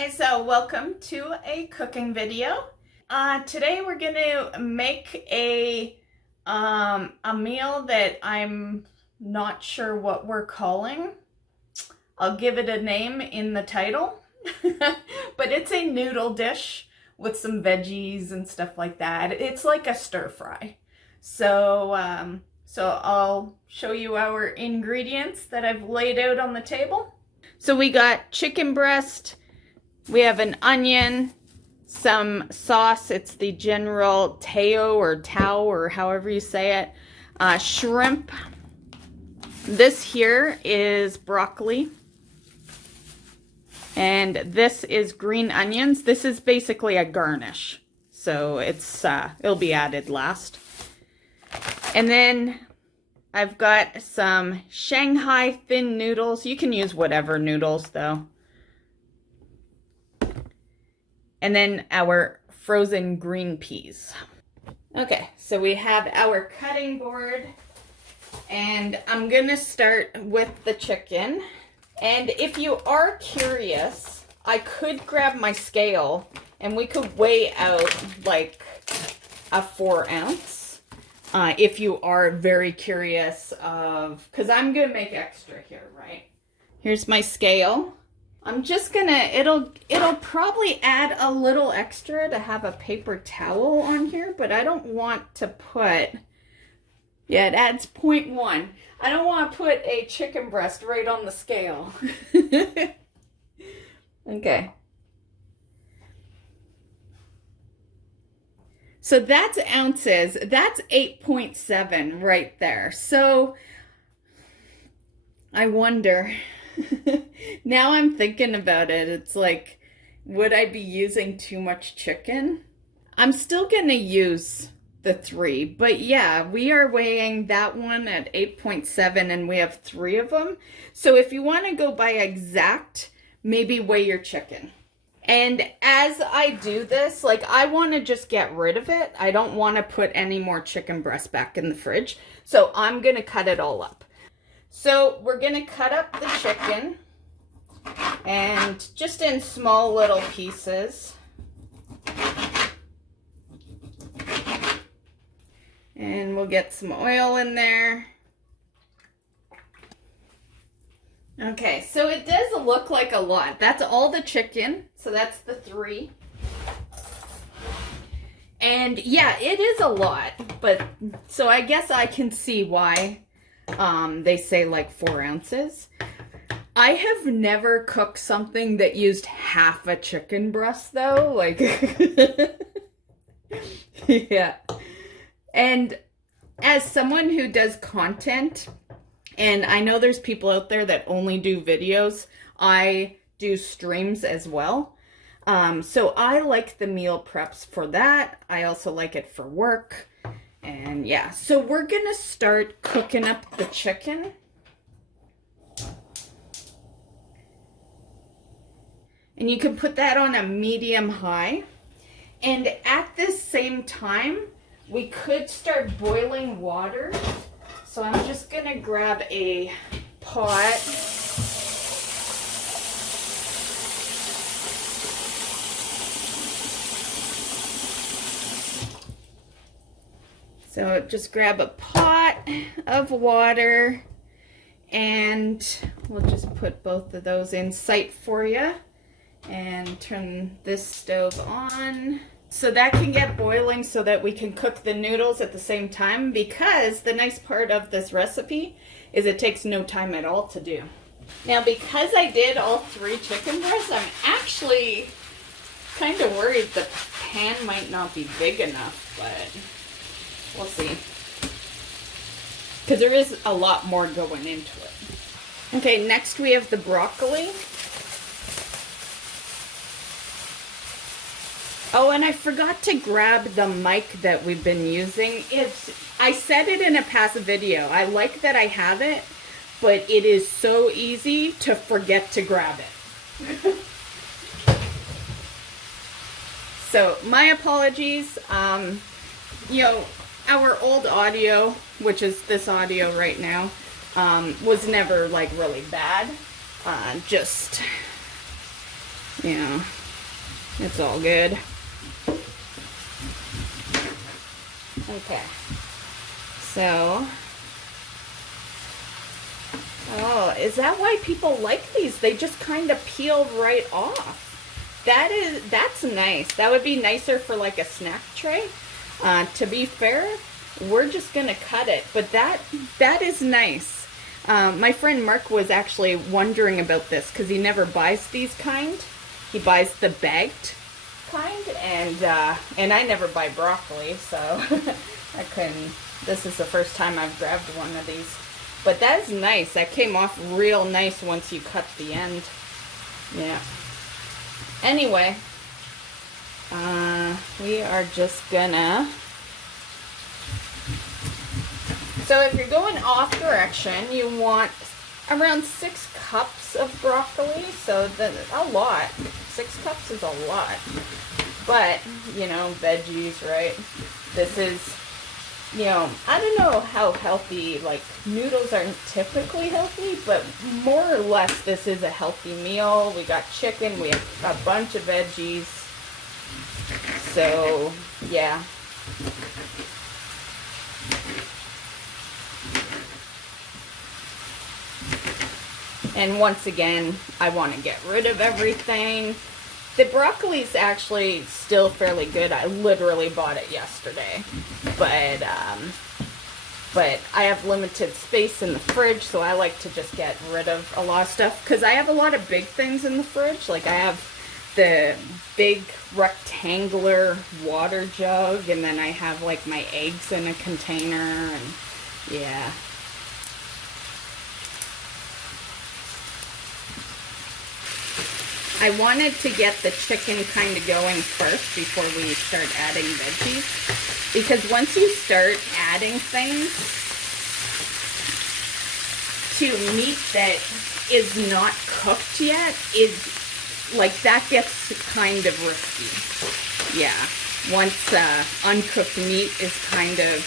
guys, welcome to a cooking video. Today we're gonna make a meal that I'm not sure what we're calling. I'll give it a name in the title, but it's a noodle dish with some veggies and stuff like that. It's like a stir fry. So I'll show you our ingredients that I've laid out on the table. So we got chicken breast, we have an onion, some sauce, it's the general Tao or however you say it, shrimp. This here is broccoli. And this is green onions. This is basically a garnish. So it'll be added last. And then I've got some Shanghai thin noodles. You can use whatever noodles though. And then our frozen green peas. Okay, so we have our cutting board. And I'm gonna start with the chicken. And if you are curious, I could grab my scale and we could weigh out like a 4-ounce. If you are very curious because I'm gonna make extra here, right? Here's my scale. I'm just gonna, it'll probably add a little extra to have a paper towel on here, but I don't want to put, yeah, it adds 0.1. I don't want to put a chicken breast right on the scale. Okay. So that's ounces. That's 8.7 right there. So I wonder, now I'm thinking about it. It's like, would I be using too much chicken? I'm still going to use the 3, but yeah, we are weighing that one at 8.7 and we have 3 of them. So if you want to go by exact, maybe weigh your chicken. And as I do this, like I want to just get rid of it. I don't want to put any more chicken breast back in the fridge. So I'm going to cut it all up. So we're going to cut up the chicken and just in small little pieces. And we'll get some oil in there. Okay, so it does look like a lot. That's all the chicken. So that's the 3. And yeah, it is a lot. But so I guess I can see why they say like 4 ounces. I have never cooked something that used half a chicken breast though. Like, yeah. And as someone who does content, and I know there's people out there that only do videos, I do streams as well. So I like the meal preps for that. I also like it for work. And yeah, so we're gonna start cooking up the chicken. And you can put that on a medium high. And at this same time, we could start boiling water. So I'm just gonna grab a pot. So just grab a pot of water and we'll just put both of those in sight for you and turn this stove on. So that can get boiling so that we can cook the noodles at the same time, because the nice part of this recipe is it takes no time at all to do. Now, because I did all 3 chicken breasts, I'm actually kind of worried the pan might not be big enough, but we'll see. Because there is a lot more going into it. Okay, next we have the broccoli. Oh, and I forgot to grab the mic that we've been using. I said it in a past video. I like that I have it, but it is so easy to forget to grab it. So, my apologies. You know, our old audio, which is this audio right now, was never like really bad. Just Yeah, it's all good. Okay, so, oh, is that why people like these? They just kind of peel right off. That's nice. That would be nicer for like a snack tray. To be fair, we're just gonna cut it, but that is nice. My friend Mark was actually wondering about this because he never buys these kind. He buys the bagged kind, and I never buy broccoli, so I couldn't. This is the first time I've grabbed one of these. But that's nice. That came off real nice once you cut the end. Yeah. Anyway, we are just gonna... So if you're going off direction, you want around 6 cups of broccoli. So that's a lot. 6 cups is a lot. But, you know, veggies, right? This is, you know, I don't know how healthy, like, noodles aren't typically healthy, but more or less this is a healthy meal. We got chicken, we have a bunch of veggies. So, yeah. And once again, I want to get rid of everything. The broccoli is actually still fairly good. I literally bought it yesterday. But I have limited space in the fridge, so I like to just get rid of a lot of stuff. Because I have a lot of big things in the fridge. Like I have the big rectangular water jug, and then I have like my eggs in a container, and yeah. I wanted to get the chicken kind of going first before we start adding veggies. Because once you start adding things to meat that is not cooked yet, like that gets kind of risky. Yeah. Once uncooked meat is kind of,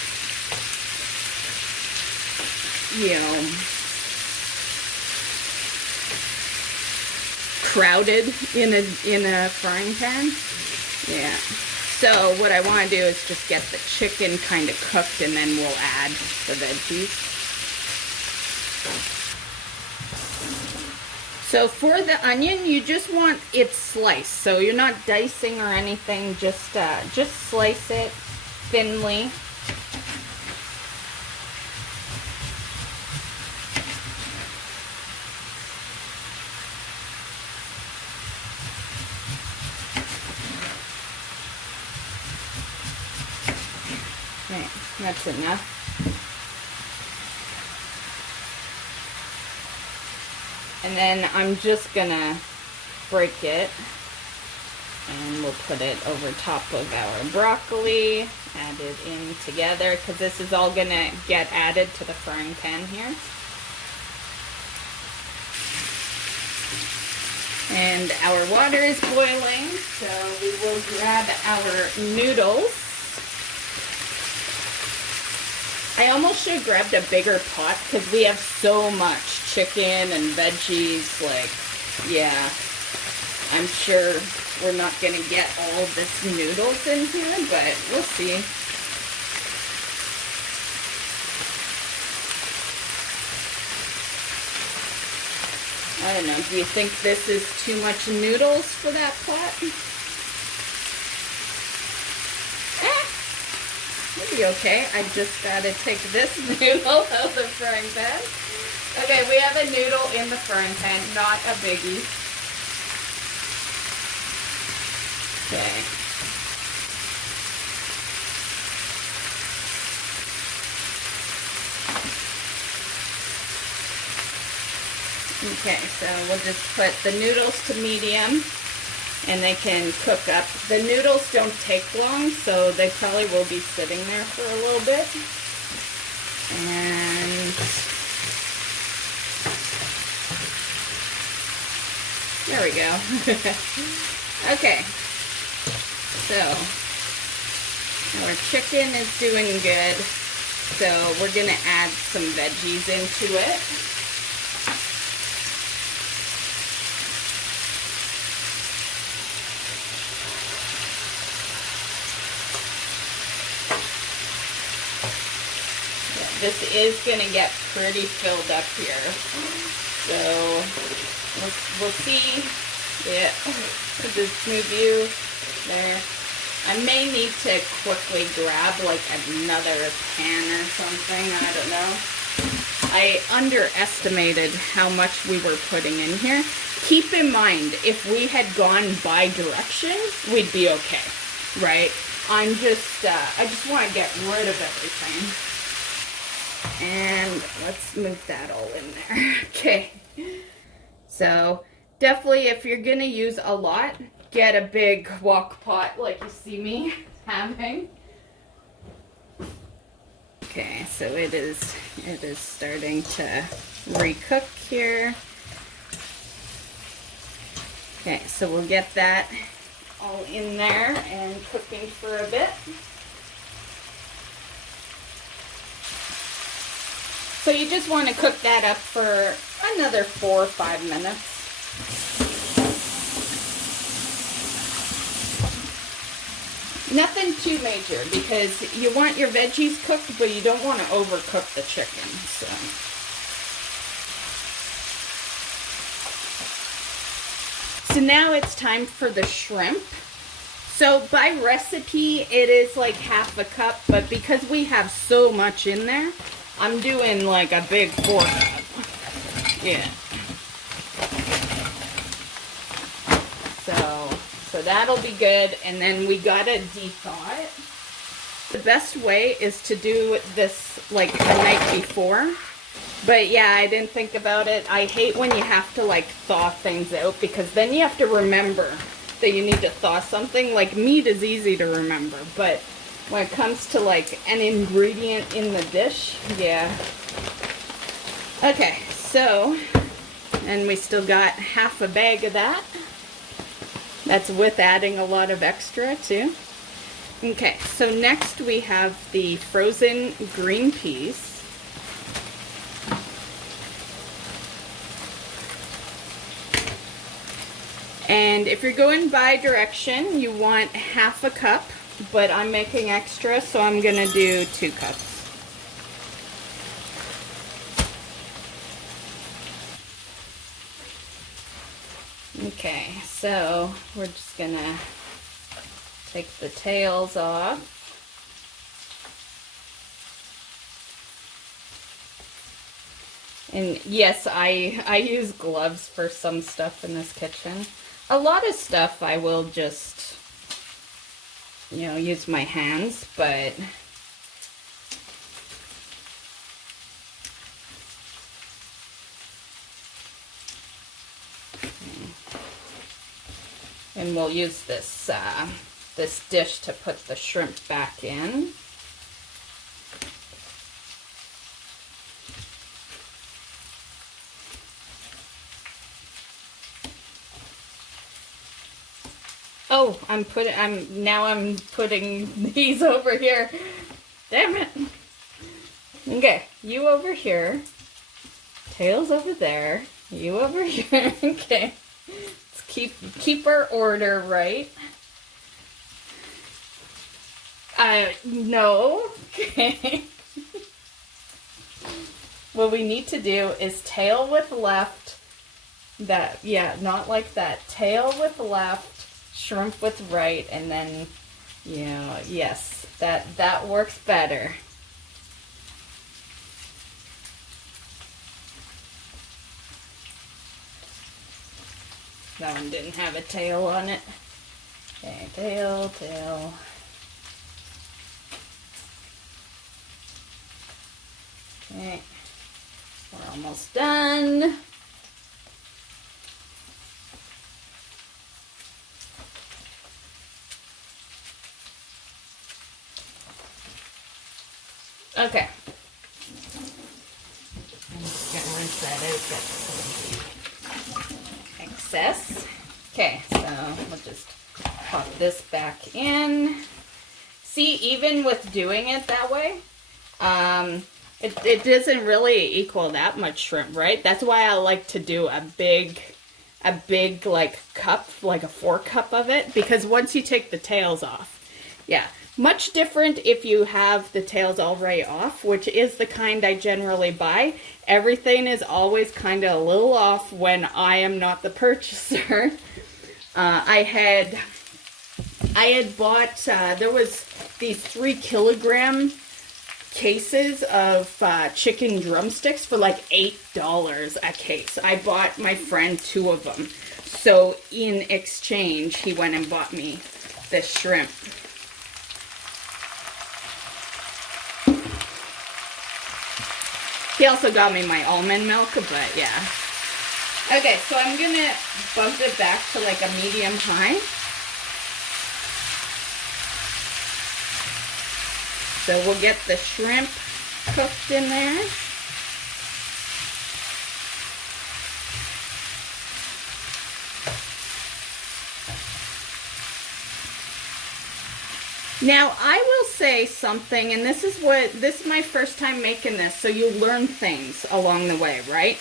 you know, crowded in a frying pan. Yeah. So what I want to do is just get the chicken kind of cooked, and then we'll add the veggies. So for the onion, you just want it sliced. So you're not dicing or anything. Just slice it thinly. Okay, that's enough. And then I'm just gonna break it, and we'll put it over top of our broccoli, add it in together, because this is all gonna get added to the frying pan here. And our water is boiling, so we will grab our noodles. I almost should have grabbed a bigger pot because we have so much chicken and veggies. Like, yeah, I'm sure we're not going to get all this noodles in here, but we'll see. I don't know. Do you think this is too much noodles for that pot? It'll be okay. I just gotta take this noodle out of the frying pan. Okay, we have a noodle in the frying pan, not a biggie. Okay. Okay, so we'll just put the noodles to medium, and they can cook up. The noodles don't take long, so they probably will be sitting there for a little bit. And there we go. Okay, so our chicken is doing good, so we're gonna add some veggies into it. this is gonna get pretty filled up here. So we'll see. Yeah, this smooth view there. I may need to quickly grab like another pan or something. I don't know. I underestimated how much we were putting in here. Keep in mind, if we had gone bi-direction, we'd be okay, right? I just want to get rid of everything. And let's move that all in there. Okay. So definitely, if you're gonna use a lot, get a big wok pot like you see me having. Okay, so it is starting to recook here. Okay, so we'll get that all in there and cooking for a bit. So you just want to cook that up for another 4 or 5 minutes. Nothing too major, because you want your veggies cooked, but you don't want to overcook the chicken. So now it's time for the shrimp. So by recipe, it is like half a cup, but because we have so much in there, I'm doing like a big 4 cup. Yeah. So that'll be good, and then we gotta de-thaw it. The best way is to do this like the night before. But yeah, I didn't think about it. I hate when you have to like thaw things out, because then you have to remember that you need to thaw something. Like meat is easy to remember, but when it comes to like an ingredient in the dish, yeah. Okay, so, and we still got half a bag of that. That's with adding a lot of extra too. Okay, so next we have the frozen green peas. And if you're going bi-direction, you want half a cup, but I'm making extra, so I'm gonna do 2 cups. Okay, so we're just gonna take the tails off. And yes, I use gloves for some stuff in this kitchen. A lot of stuff I will just, you know, use my hands, but and we'll use this this dish to put the shrimp back in. Oh, I'm putting these over here. Damn it. Okay, you over here. Tails over there. You over here. Okay. Let's keep our order right. No. Okay. What we need to do is tail with left. That, yeah, not like that. Tail with left. Shrimp with right, and then, you know, yes, that works better. That one didn't have a tail on it. Okay, tail. Okay, we're almost done. Okay. I'm just gonna rinse that out. That's excess. Okay, so we'll just pop this back in. See, even with doing it that way, it doesn't really equal that much shrimp, right? That's why I like to do a big like cup, like a 4 cup of it, because once you take the tails off, yeah, Much different if you have the tails already off, which is the kind I generally buy. Everything is always kind of a little off when I am not the purchaser. I had bought, there was these 3-kilogram cases of chicken drumsticks for like $8 a case. I bought my friend 2 of them. So in exchange, he went and bought me this shrimp. He also got me my almond milk, but yeah. Okay, so I'm gonna bump it back to like a medium high. So we'll get the shrimp cooked in there. Now, I will say something, and this is my first time making this, so you learn things along the way, right?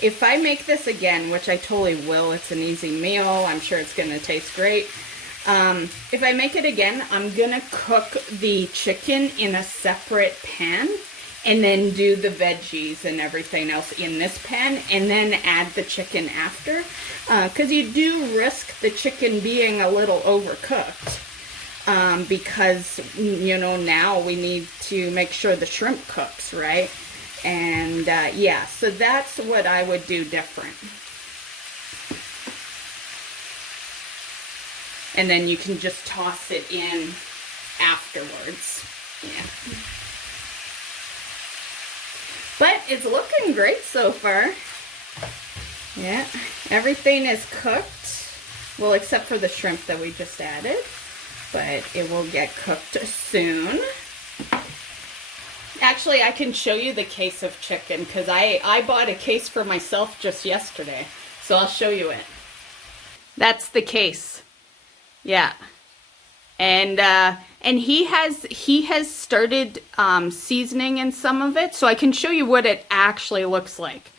If I make this again, which I totally will, it's an easy meal, I'm sure it's going to taste great. If I make it again, I'm going to cook the chicken in a separate pan, and then do the veggies and everything else in this pan, and then add the chicken after, because you do risk the chicken being a little overcooked. Because, you know, now we need to make sure the shrimp cooks, right? And, yeah, so that's what I would do different. And then you can just toss it in afterwards. Yeah. But it's looking great so far. Yeah, everything is cooked. Well, except for the shrimp that we just added. But it will get cooked soon. Actually, I can show you the case of chicken because I bought a case for myself just yesterday. So I'll show you it. That's the case. Yeah. And he has started seasoning in some of it, so I can show you what it actually looks like.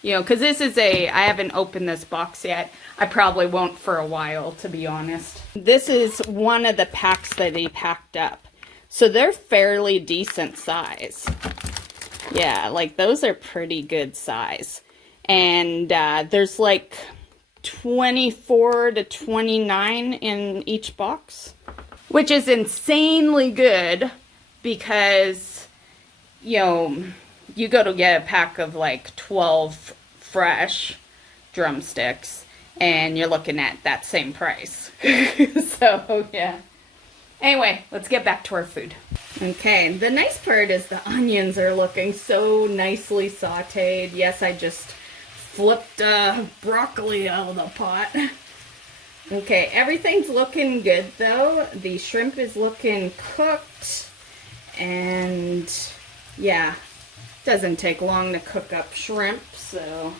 You know, because this is I haven't opened this box yet. I probably won't for a while, to be honest. This is one of the packs that he packed up. So they're fairly decent size. Yeah, like those are pretty good size. And there's like 24 to 29 in each box. Which is insanely good because, you know, you go to get a pack of like 12 fresh drumsticks and you're looking at that same price. So, yeah. Anyway, let's get back to our food. Okay, the nice part is the onions are looking so nicely sauteed. Yes, I just flipped broccoli out of the pot. Okay, everything's looking good though. The shrimp is looking cooked. And yeah, doesn't take long to cook up shrimp, so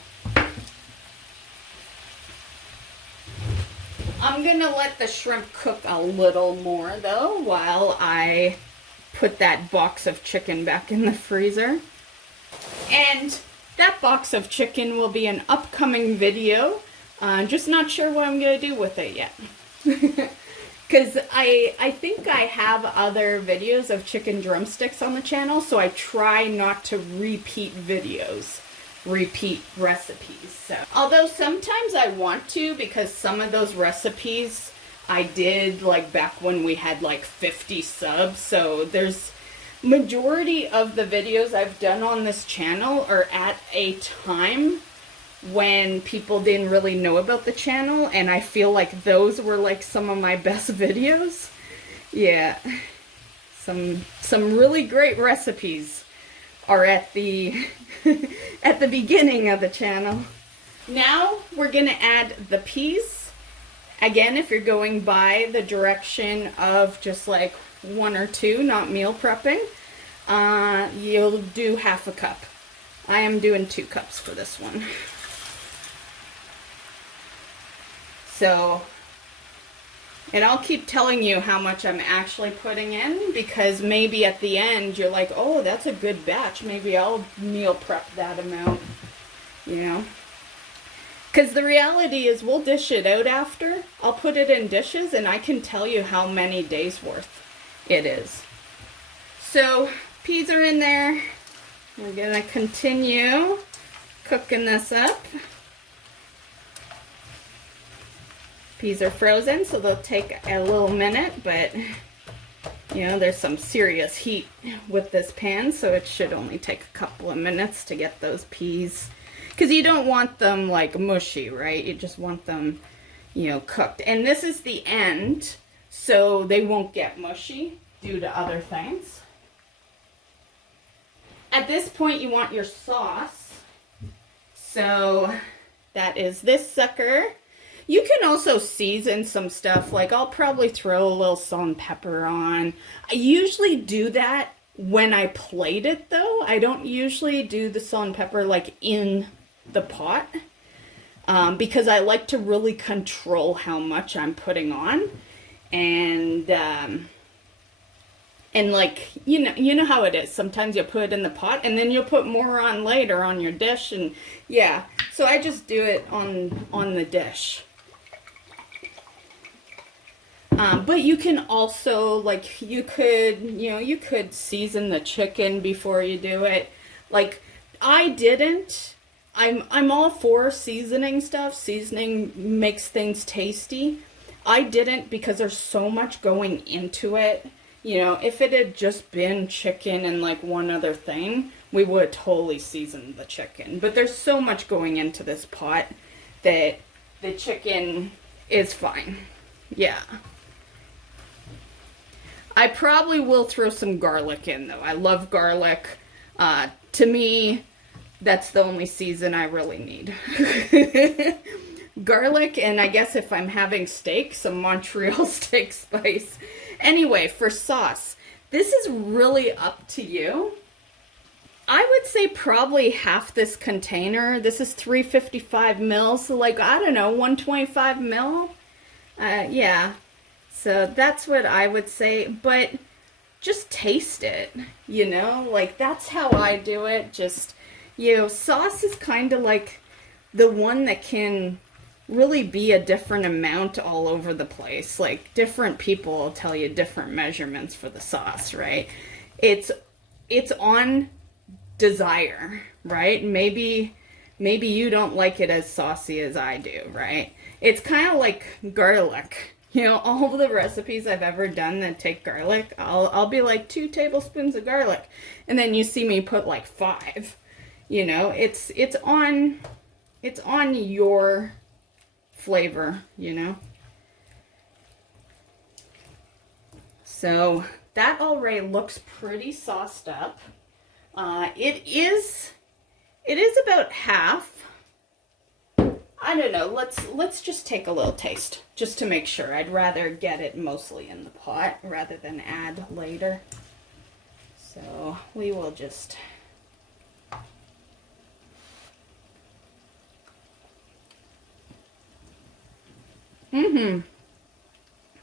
I'm gonna let the shrimp cook a little more though while I put that box of chicken back in the freezer. And that box of chicken will be an upcoming video. Just not sure what I'm gonna do with it yet. Because I think I have other videos of chicken drumsticks on the channel, so I try not to repeat videos, repeat recipes. So, although sometimes I want to, because some of those recipes I did like back when we had like 50 subs, so there's majority of the videos I've done on this channel are at a time when people didn't really know about the channel, and I feel like those were like some of my best videos. Yeah, some really great recipes are at the at the beginning of the channel. Now we're gonna add the peas. Again, if you're going by the direction of just like 1 or 2, not meal prepping, you'll do half a cup. I am doing 2 cups for this one. So, and I'll keep telling you how much I'm actually putting in, because maybe at the end you're like, oh, that's a good batch. Maybe I'll meal prep that amount, you know. Because the reality is we'll dish it out after. I'll put it in dishes and I can tell you how many days worth it is. So peas are in there. We're gonna continue cooking this up. Peas are frozen, so they'll take a little minute, but you know, there's some serious heat with this pan, so it should only take a couple of minutes to get those peas, because you don't want them like mushy, right? You just want them, you know, cooked. And this is the end, so they won't get mushy due to other things. At this point, you want your sauce. So that is this sucker. You can also season some stuff. Like, I'll probably throw a little salt and pepper on. I usually do that when I plate it, though. I don't usually do the salt and pepper like in the pot, because I like to really control how much I'm putting on. And like, you know how it is. Sometimes you put it in the pot and then you'll put more on later on your dish, and yeah. So I just do it on the dish. But you can also, like, you could season the chicken before you do it. Like, I didn't. I'm all for seasoning stuff. Seasoning makes things tasty. I didn't because there's so much going into it. You know, if it had just been chicken and like one other thing, we would totally season the chicken. But there's so much going into this pot that the chicken is fine. Yeah. I probably will throw some garlic in, though. I love garlic. To me, that's the only season I really need. Garlic, and I guess if I'm having steak, some Montreal steak spice. Anyway, for sauce, this is really up to you. I would say probably half this container. This is 355 mils, so like, I don't know, 125 mil? Yeah. So that's what I would say, but just taste it, you know? Like, that's how I do it. Just, you know, sauce is kind of like the one that can really be a different amount all over the place. Like, different people will tell you different measurements for the sauce, right? It's on desire, right? Maybe you don't like it as saucy as I do, right? It's kind of like garlic. You know, all of the recipes I've ever done that take garlic, I'll be like 2 tablespoons of garlic, and then you see me put like 5. You know, it's on your flavor, you know. So that already looks pretty sauced up. It is about half. I don't know, let's just take a little taste, just to make sure. I'd rather get it mostly in the pot rather than add later. So we will just...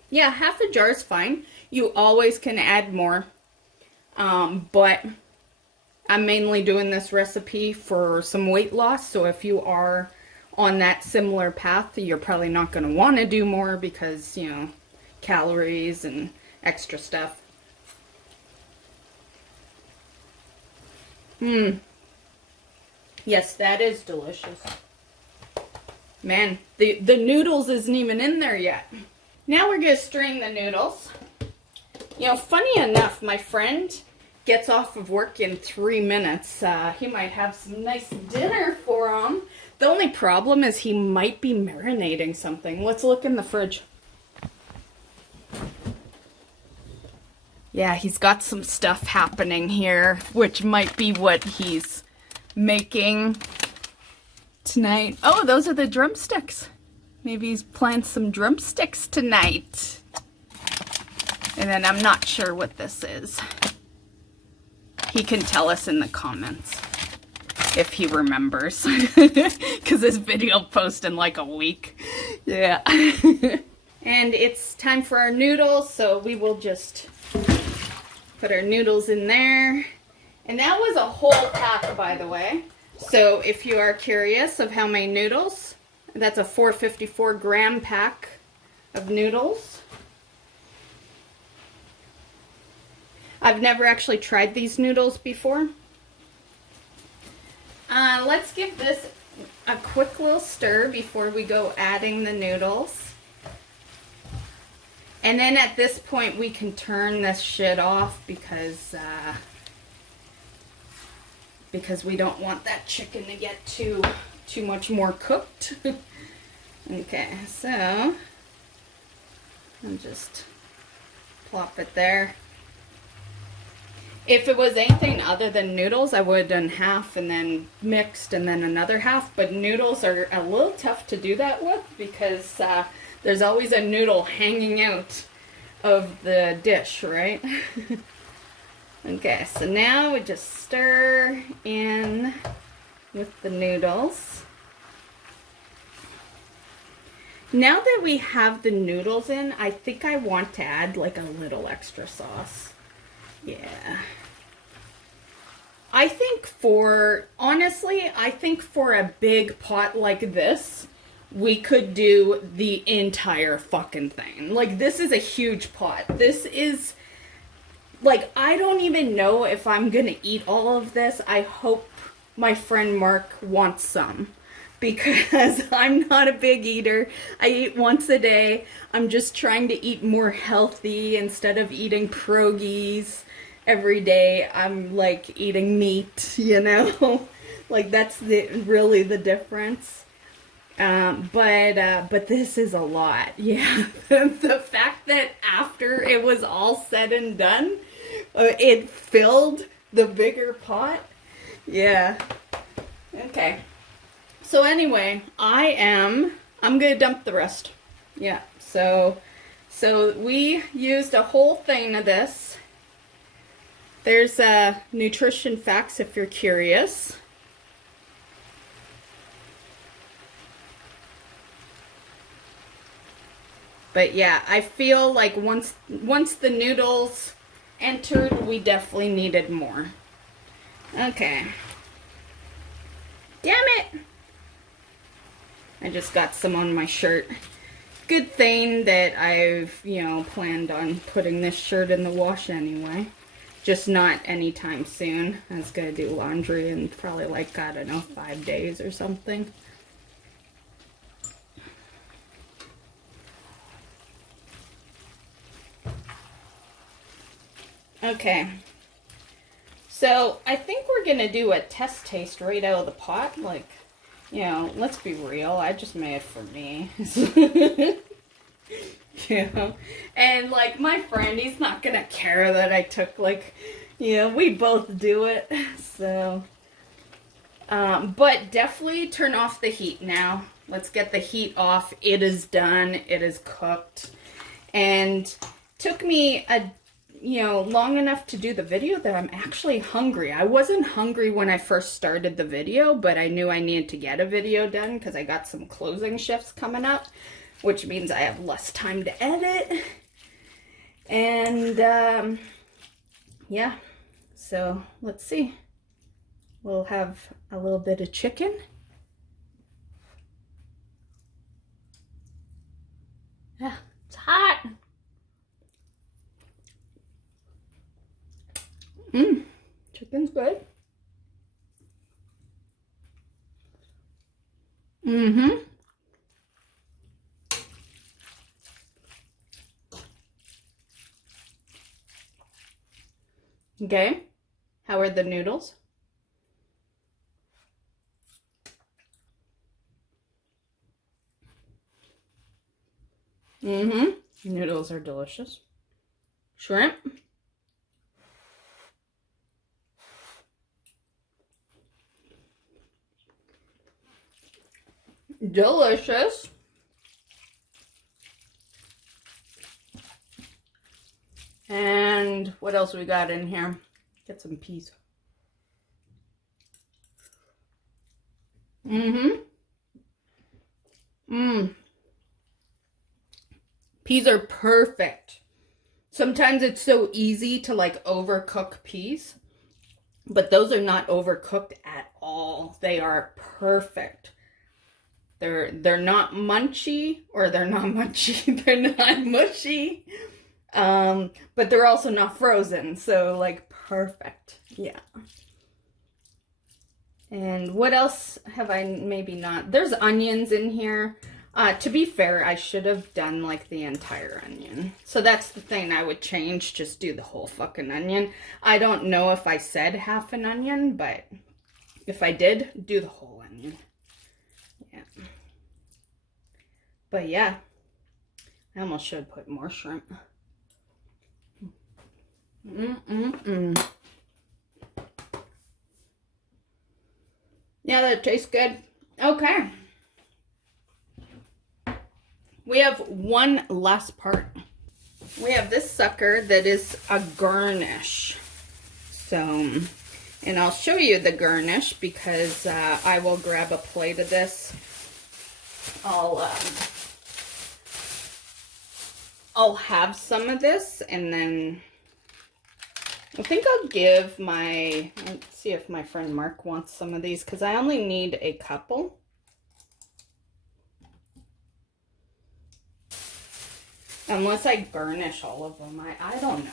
Yeah, half a jar is fine. You always can add more. But I'm mainly doing this recipe for some weight loss, so if you are on that similar path, you're probably not going to want to do more because, you know, calories and extra stuff. Yes, that is delicious. Man, the noodles isn't even in there yet. Now we're going to strain the noodles. You know, funny enough, my friend gets off of work in 3 minutes. He might have some nice dinner for him. The only problem is he might be marinating something. Let's look in the fridge. Yeah, he's got some stuff happening here, which might be what he's making tonight. Oh, those are the drumsticks. Maybe he's planning some drumsticks tonight. And then I'm not sure what this is. He can tell us in the comments if he remembers, because this video will post in like a week. Yeah. And it's time for our noodles, so we will just put our noodles in there. And that was a whole pack, by the way. So if you are curious of how many noodles, that's a 454 gram pack of noodles. I've never actually tried these noodles before. Let's give this a quick little stir before we go adding the noodles. And then at this point we can turn this shit off because we don't want that chicken to get too much more cooked. Okay, so I'll just plop it there. If it was anything other than noodles, I would have done half and then mixed and then another half. But noodles are a little tough to do that with because there's always a noodle hanging out of the dish, right? Okay, so now we just stir in with the noodles. Now that we have the noodles in, I think I want to add like a little extra sauce. Yeah. Honestly, I think for a big pot like this, we could do the entire fucking thing. Like, this is a huge pot. This is, like, I don't even know if I'm gonna eat all of this. I hope my friend Mark wants some, because I'm not a big eater. I eat once a day. I'm just trying to eat more healthy instead of eating pierogies every day. I'm like eating meat, you know? Like, that's really the difference. But this is a lot. Yeah. The fact that after it was all said and done, it filled the bigger pot. Yeah. Okay. So anyway, I'm gonna dump the rest. Yeah. So we used a whole thing of this. There's nutrition facts if you're curious. But yeah, I feel like once the noodles entered, we definitely needed more. Okay. Damn it! I just got some on my shirt. Good thing that I've, planned on putting this shirt in the wash anyway. Just not anytime soon. I was gonna do laundry in probably like, I don't know, 5 days or something. Okay, so I think we're gonna do a test taste right out of the pot. Like, let's be real, I just made it for me. And like my friend, he's not gonna care that I took we both do it. So, but definitely turn off the heat now. Let's get the heat off. It is done. It is cooked, and took me long enough to do the video that I'm actually hungry. I wasn't hungry when I first started the video, but I knew I needed to get a video done because I got some closing shifts coming up, which means I have less time to edit. And yeah, so let's see. We'll have a little bit of chicken. Yeah, it's hot. Chicken's good. Okay, how are the noodles? Noodles are delicious. Shrimp. Delicious. And what else we got in here? Get some peas. Peas are perfect. Sometimes it's so easy to overcook peas, but those are not overcooked at all. They are perfect. They're not munchy, or they're not munchy. They're not mushy. But they're also not frozen, so like perfect. Yeah. And what else have I maybe not? There's onions in here. To be fair, I should have done like the entire onion. So that's the thing I would change. Just do the whole fucking onion. I don't know if I said half an onion, but if I did, do the whole onion. Yeah. But yeah, I almost should put more shrimp. Yeah, that tastes good. Okay. We have one last part. We have this sucker that is a garnish. So, and I'll show you the garnish because I will grab a plate of this. I'll have some of this, and then I think I'll give let's see if my friend Mark wants some of these, because I only need a couple. Unless I garnish all of them. I don't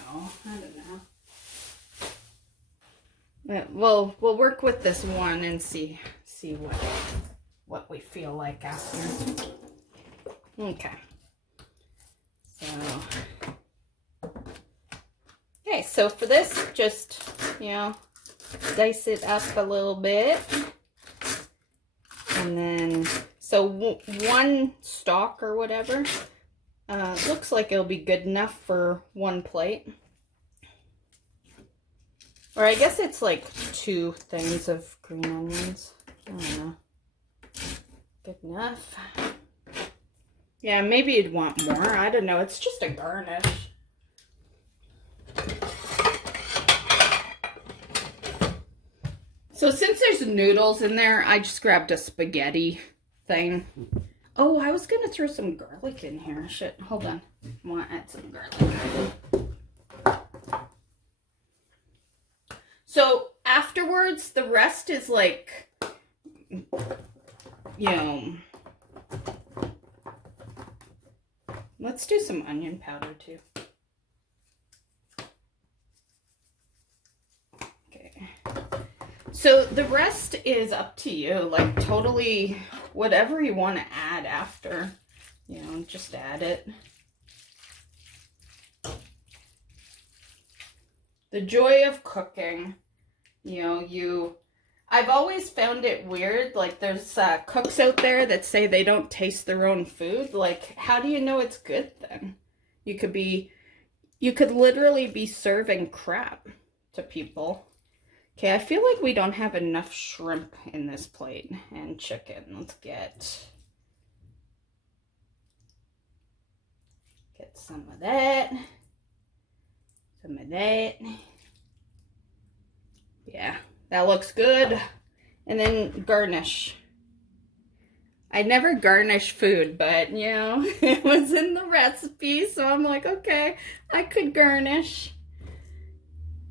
know. We'll work with this one and see what we feel like after. Okay. So for this, just, dice it up a little bit. And then, so one stalk or whatever, looks like it'll be good enough for one plate. Or I guess it's like 2 things of green onions. I don't know. Good enough. Yeah, maybe you'd want more. I don't know. It's just a garnish. So since there's noodles in there, I just grabbed a spaghetti thing. Oh, I was going to throw some garlic in here. Shit, hold on. I want to add some garlic. So afterwards, the rest is like, let's do some onion powder too. Okay. So the rest is up to you, like totally whatever you want to add after, just add it. The joy of cooking, I've always found it weird, like there's cooks out there that say they don't taste their own food. Like, how do you know it's good then? You could literally be serving crap to people. Okay, I feel like we don't have enough shrimp in this plate and chicken. Let's get some of that. Some of that. Yeah, that looks good. And then garnish. I never garnish food, but it was in the recipe, so I'm like, okay, I could garnish.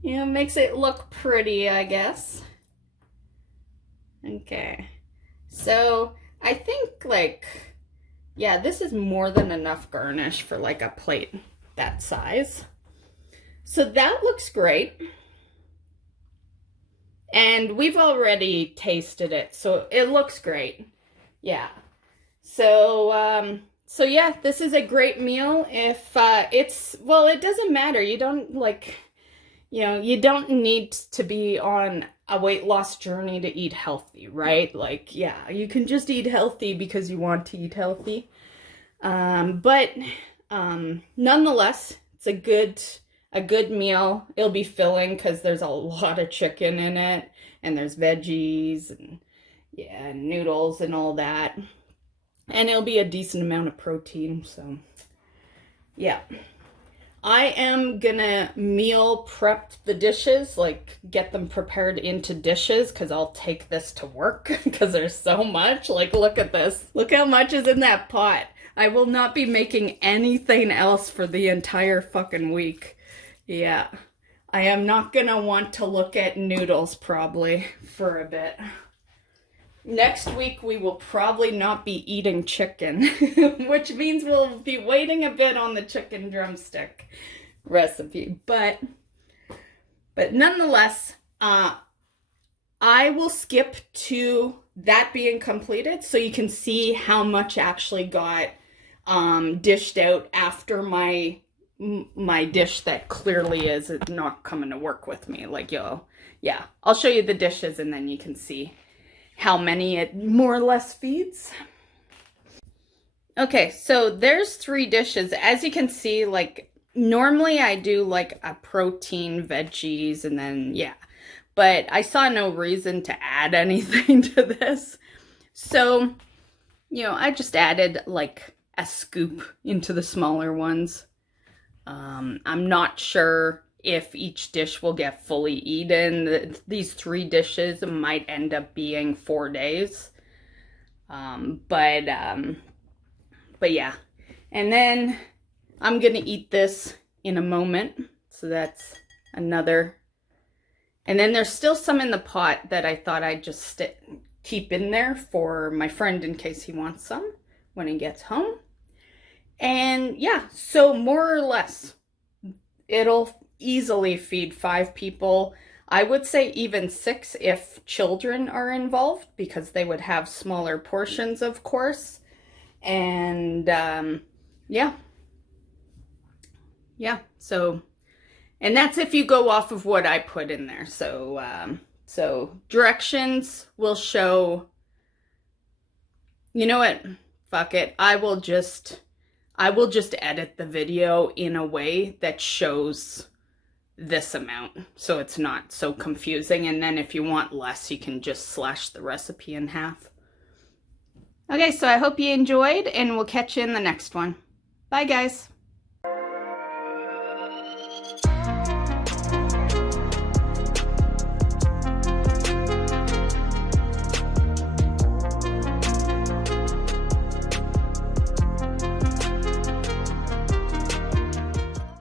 Makes it look pretty, I guess. Okay. So I think this is more than enough garnish for like a plate that size. So that looks great. And we've already tasted it, so it looks great. Yeah. So, yeah, this is a great meal. If it doesn't matter. You don't you don't need to be on a weight loss journey to eat healthy, right? Like, yeah, you can just eat healthy because you want to eat healthy. But nonetheless, it's a good meal. It'll be filling because there's a lot of chicken in it, and there's veggies and noodles and all that. And it'll be a decent amount of protein, so yeah. I am gonna meal prep the dishes, like get them prepared into dishes, because I'll take this to work because there's so much. Like, look at this. Look how much is in that pot. I will not be making anything else for the entire fucking week. Yeah. I am not gonna want to look at noodles probably for a bit. Next week, we will probably not be eating chicken, which means we'll be waiting a bit on the chicken drumstick. recipe. But nonetheless, I will skip to that being completed so you can see how much actually got dished out after my dish that clearly is not coming to work with me. Like, yeah, I'll show you the dishes and then you can see how many it more or less feeds. Okay, so there's 3 dishes. As you can see, like, normally I do like a protein, veggies, and then, yeah. But I saw no reason to add anything to this. So, I just added like a scoop into the smaller ones. I'm not sure if each dish will get fully eaten. These 3 dishes might end up being 4 days. But yeah. And then I'm going to eat this in a moment. So that's another. And then there's still some in the pot that I thought I'd just keep in there for my friend in case he wants some when he gets home. And yeah, so more or less, it'll easily feed 5 people. I would say even 6 if children are involved, because they would have smaller portions, of course. And yeah, so, and that's if you go off of what I put in there. So so directions will show, you know what, fuck it, I will just edit the video in a way that shows this amount so it's not so confusing, and then if you want less you can just slash the recipe in half. Okay, so I hope you enjoyed, and we'll catch you in the next one. Bye, guys.